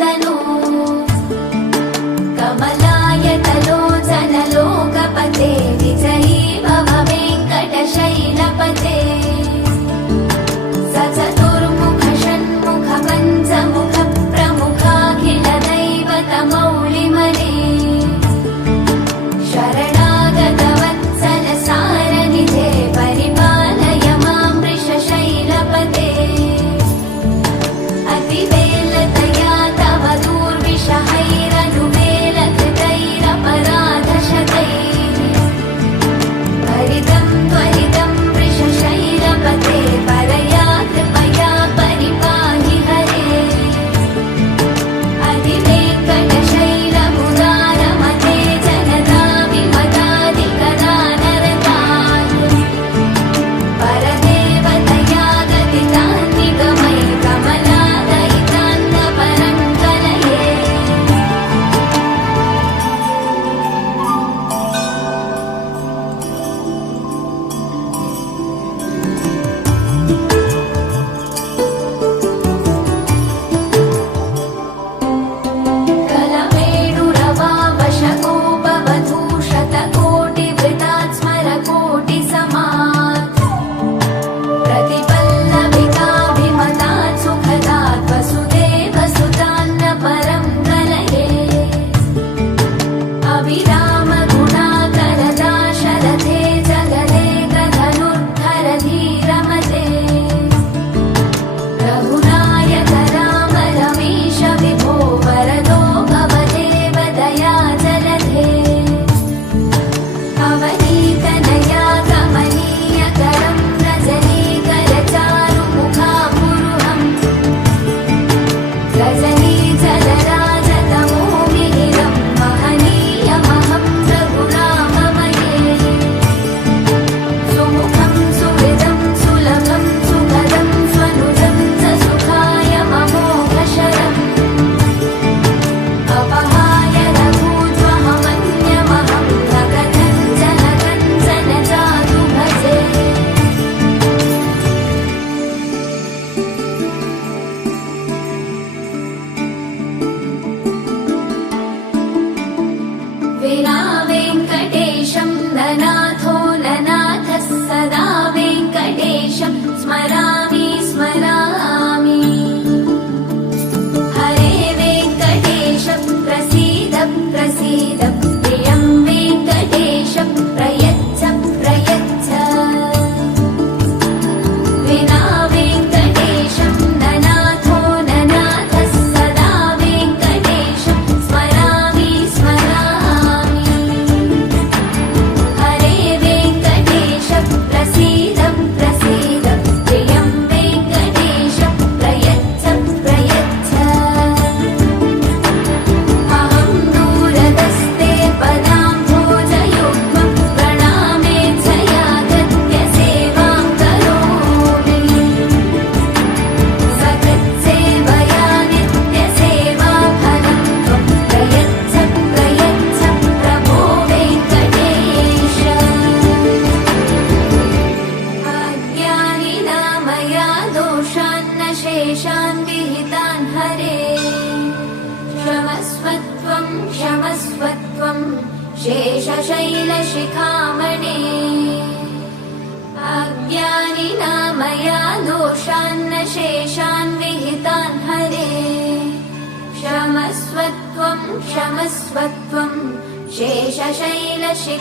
तनु कमलायतलोचनलोकपते विजयी भव वेङ्कटशैलपते स चतुर्मुख षण्मुख पञ्चमुख प्रमुखाखिल दैवतमौलिमने शरणागतवत्सल सारनिधे परिपालय मां वृषशैलपते अतिवेलतया तव दूर्विषहैरनुवेलकृतैरपराधशतैः त्वरितं त्वरितं वृषशैलपते परया कृपया परिपाहि हरे अधिवेङ्कटशैलमुदारमते जनता विमदादिकदानरतान् परदेवतया गदितान् निगमै कमलादयितान्नपरं कलये कलवेणुरवावशकोपवधूशतकोटिवृतात् स्मरकोटिसमात् प्रतिपल्लविकाभिमतात् सुखदात् वसुदेवसुतान्नपरं कलये अविरामगुणाकरदाशरथे जगदेकधनुर्धर धीरमते रघुनायक राम रमेश विभो वरदो भवदेव दयाजलधे अवनीतनया कमनीयकरं रजनीकरचारुमुखापुरुहं रजनीजलराजतमोमिहिरं महनीयमहं रघुराममये सुमुखं सुहृदं सुलभं सुखदं स्वनुजं च सुखाय ममोघशरम् अपहाय रघूत्वहमन्यमहं न कथञ्चन कञ्चन जातु भजे विना वेङ्कटेशं ननाथो ननाथः सदा वेङ्कटेशं स्मरामि स्मरामि हरे वेङ्कटेश प्रसीद प्रसीद प्रियं वेङ्कटेश प्रयच्छ प्रयच्छ विना वेङ्कटेशं ननाथो ननाथः सदा वेङ्कटेशं स्मरामि स्मरामि हरे वेङ्कटेश प्रसीद प्रसीद प्रियं वेङ्कटेश प्रयच्छ प्रयच्छ अहं दूरदस्ते पदाम्भोजयुग्मं प्रणामेच्छयागत्य सेवां करोमि सकृत्सेवया नित्यसेवाफलं त्वं प्रयच्छ प्रयच्छ प्रभो वेङ्कटेश अज्ञानिना मया दोषान्न शेषान् विहितान् हरे क्षमस्वत्वं क्षमस्वत्वं शेषशैलशिखामणे अज्ञानिना मया दोषान्न शेषान् विहितान् हरे क्षमस्वत्वं क्षमस्वत्वं शेषशैलशिखामणे